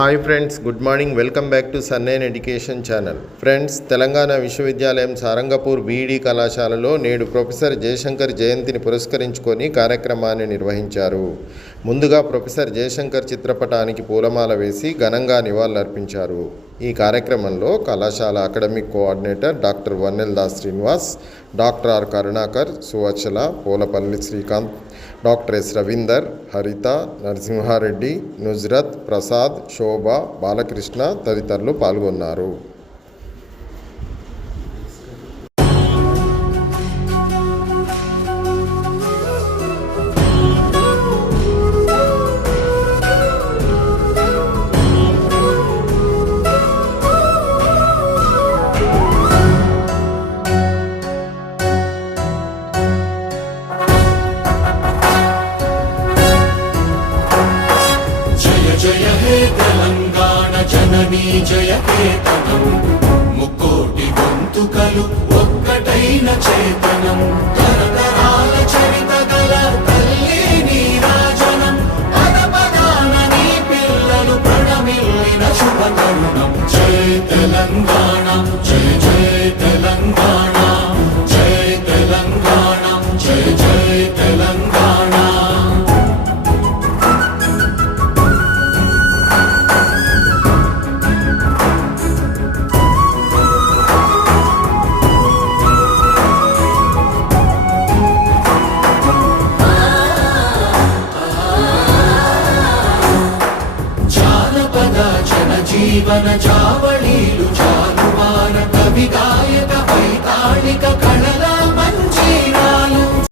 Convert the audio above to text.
Hi friends, good morning. Welcome back to Sunnine education channel. Friends, Telangana విశ్వవిద్యాలయం Sarangapur B Ed కళాశాలలో నేడు professor Jayashankar జయంతిని పురస్కరించుకొని కార్యక్రమాన్ని నిర్వహించారు. ముందుగా ప్రొఫెసర్ జయశంకర్ చిత్రపటానికి పూలమాల వేసి ఘనంగా నివాళులర్పించారు. ఈ కార్యక్రమంలో కళాశాల academic coordinator doctor Vannel Das Srinivas, doctor R Karunakar, Suvatsala, Polapalli Srikanth, doctor S Ravinder, Haritha, Narasimha Reddy, నుజ్రత్, Prasad, శోభ, బాలకృష్ణ తదితరులు పాల్గొన్నారు. జయ హే తెలంగాణ జననీ జయ కేతనం, ముక్కోటి గొంతుకలు ఒక్కటైన చేతనం, తరతరాల చరిత గల తల్లి నీరాజనం, పదపదాన నీ పిల్లలు ప్రణమిల్లిన శుభతరుణం. జయ తెలంగాణ, జయ జయ తెలంగాణ, జయ తెలంగాణ, జయ జయ తెలంగాణ. జీవన జావ